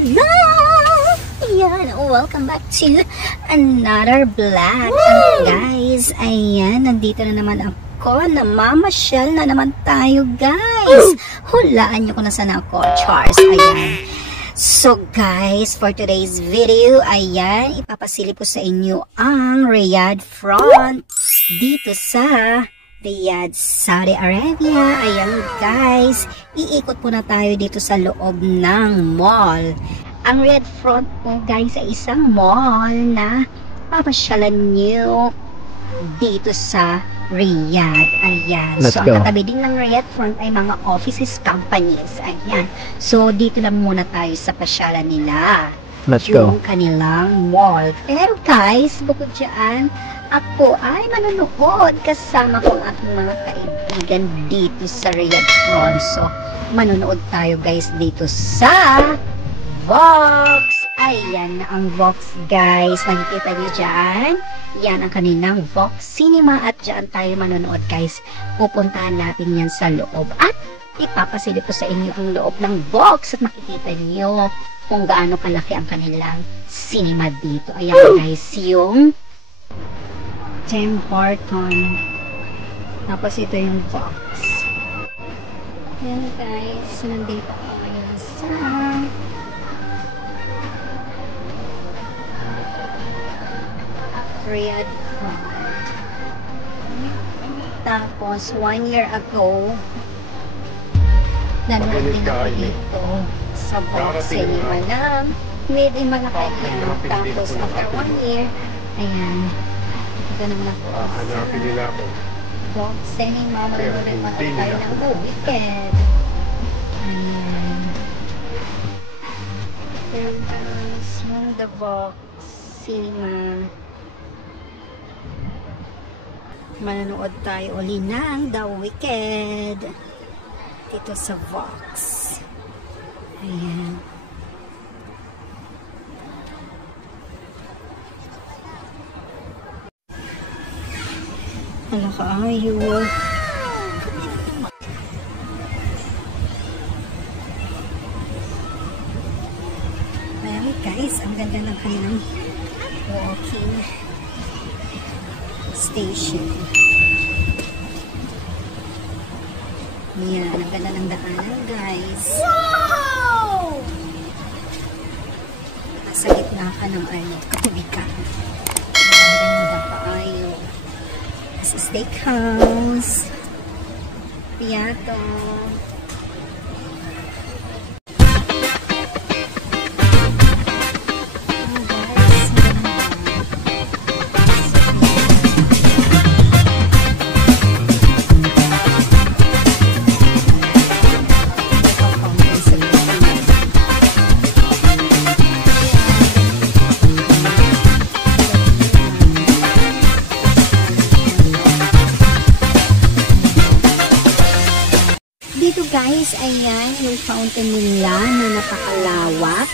Hello! Ayan, welcome back to another vlog. And guys, ayan, nandito na naman ako. Namamasyal na naman tayo, guys. Hulaan nyo kung nasaan ako. Chars, ayan. So guys, for today's video, ayan, ipapasilip ko sa inyo ang Riyadh front dito sa Riyadh, Saudi Arabia. Ayan guys, iikot po na tayo dito sa loob ng mall. Ang Riyadh front po guys ay isang mall na papasyalan nyo dito sa Riyadh. Ayan. So, ang katabi din ng Riyadh front ay mga offices, companies. Ayan. So, dito lang muna tayo sa pasyalan nila. Let's go. Yung kanilang mall. Pero guys, bukod dyan, ako ay manonood kasama ko ang aking mga kaibigan dito sa Riyadh front. So, manonood tayo guys dito sa Vox. Ayan na ang Vox guys. Nakikita nyo dyan. Yan ang kanilang Vox Cinema at dyan tayo manonood guys. Pupuntahan natin yan sa loob. At ipapasilip ko sa inyo ang loob ng Vox at makikita nyo kung gaano kalaki ang kanilang cinema dito. Ayan guys, yung Tim Horton. Tapos ito yung Vox. Ayan guys, nandito ako ngayon sa Riyadh front. Tapos 1 year ago nanood din ako dito sa Vox Cinema ng medyo Malacanang. Tapos after 1 year, ayan, ito naman ako sa Vox Cinema. Manood rin tayo ng The Wicked. Ayan. Then yung The Vox Cinema. Manonood tayo uli ng The Wicked dito sa Vox. Ayan. Wala ka ayaw. Ayan guys, ang ganda ng kanilang walking station. Yan, ang ganda ng daanan guys. Wow! Nasa gitna ka ng katubigan. Ang ganda pa ayo. This is Steakhouse. Piato. Dito guys, ayan yung fountain nila na napakalawak.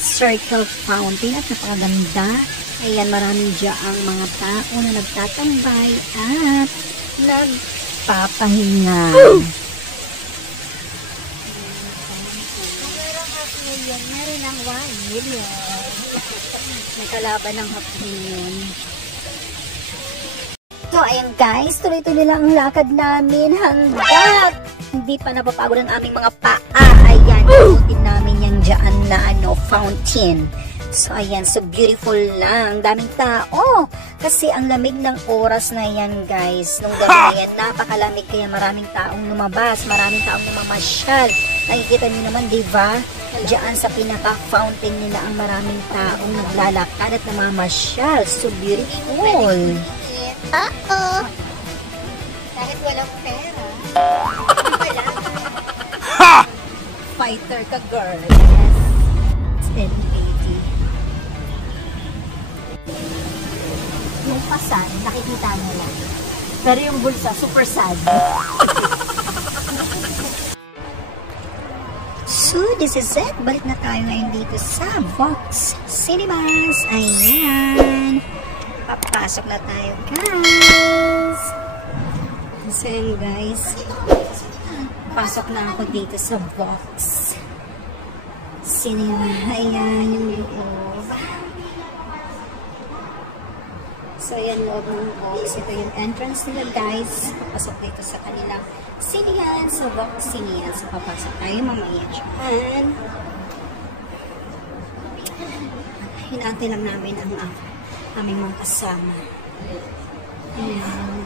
Circle fountain at napakaganda. Ayan, maraming dyaang mga tao na nagtatambay at nagpapahinga. Meron ng 1 million. May kalaban ng half million. So, ayan guys, tuloy-tuloy lang ang lakad namin hanggat hindi pa napapagod ang aming mga paa. Ayan, ikutin namin yung dyan na fountain. So, ayan, so beautiful lang. Daming tao. Kasi ang lamig ng oras na yan, guys. Nung gabi na yan, napakalamig. Kaya maraming taong lumabas. Maraming taong namamasyal. Nakikita niyo naman, diba? Diyan sa pinaka-fountain nila ang maraming taong naglalakad at namamasyal. So beautiful. Kahit walang pera. Ha! Fighter ka, girl. Yes. It's dedicated. Yung pasan, nakikita mo lang. Pero yung bulsa, super sad. So, this is it. Balik na tayo ngayon dito sa Vox Cinemas. Ayan. Papasok na tayo, guys. So, guys. Pasok na ako dito sa Vox Cinema. Ayan yung loob. So, ayan loob ng box. Ito yung entrance nila, guys. Papasok dito sa kanilang sinihan. So, box sinihan. So, papasok tayo mamaya dyan. Hinantay lang namin ang aming mga kasama. Ayan.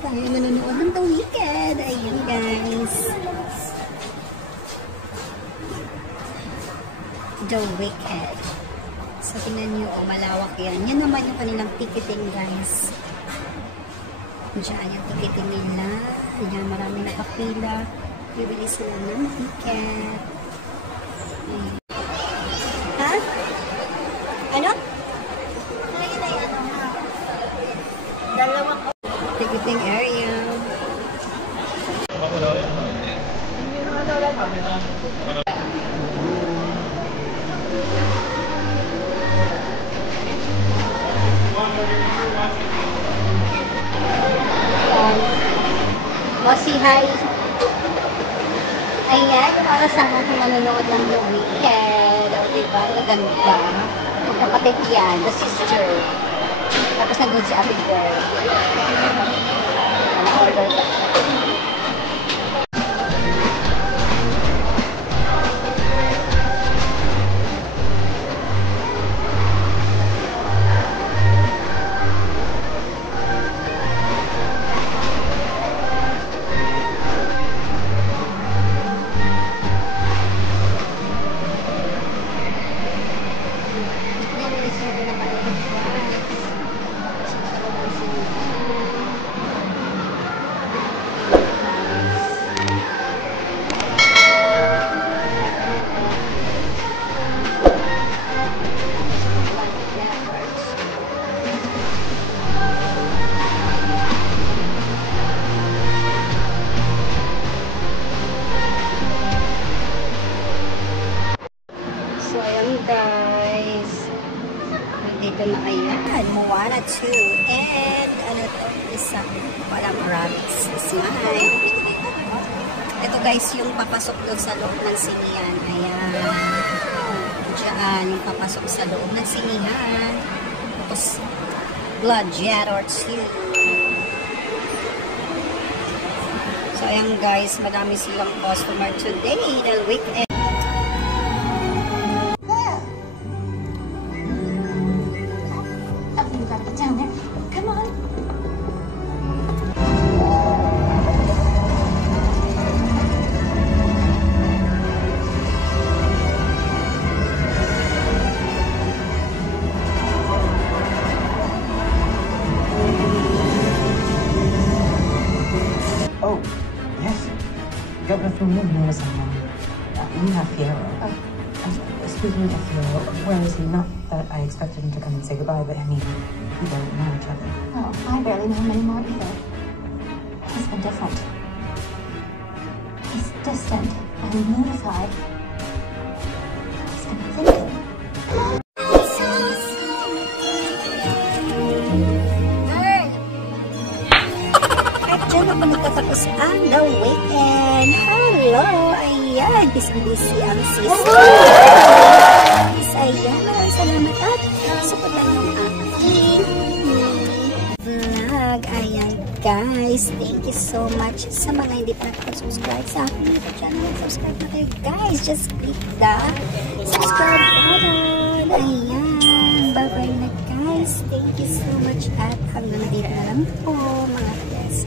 Tayo manonood ng The Wicked. Ayan, guys. The Wicked. So, tingnan nyo, oh, malawak yan. Yan naman yung kanilang ticketing, guys. Diyan yung ticketing nila. Diyan, marami nakapila. Bibili sila ng ticket. Ayan. Ha? Ano? Dalawang ticketing area. Bossy, hi. Ayan, para sa mga manonood ng The Wicked. O, diba? Maganda. Magkapatid yan. The sister. Tapos nandun si Ate Girl. Na-order ka. Dito na ayan, Moana 2 and ano to, isang walang rabbits, smile. Ito guys, yung papasok doon sa loob ng sinihan. Ayan, dyan yung papasok sa loob ng sinihan. Tapos Gladiator 2. So ayan guys, madami silang customer today dahil weekend. Down there. Come on. Oh, yes. Governor Fruman knows you have Fiero. Speaking of Fiero, where is he? Not that I expected him to come and say goodbye, but I mean, we don't know each other. Oh, I barely know him anymore either. He's been different. He's distant and unified. He's been thinking. At dyan ako nagtatapos ang The Weekend. Hello! Ayan, busy ang sister. Ayan, maraming salamat at suportan ng aking vlog. Ayan guys, thank you so much sa mga hindi pa nakapag-subscribe sa aking YouTube channel. Subscribe na kayo guys. Just click the subscribe button. Ayan, bye-bye na guys. Thank you so much at hanggang dito na lang po mga guys.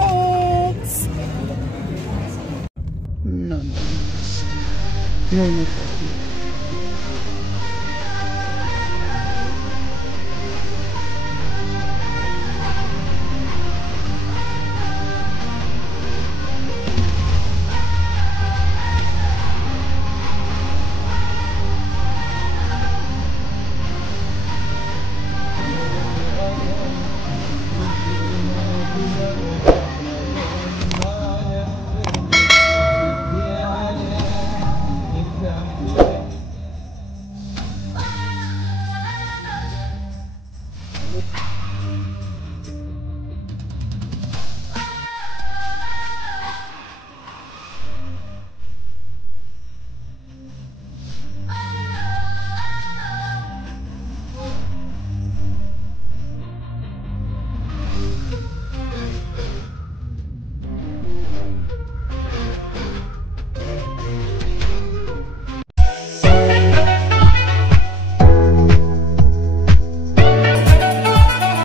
Thanks! No.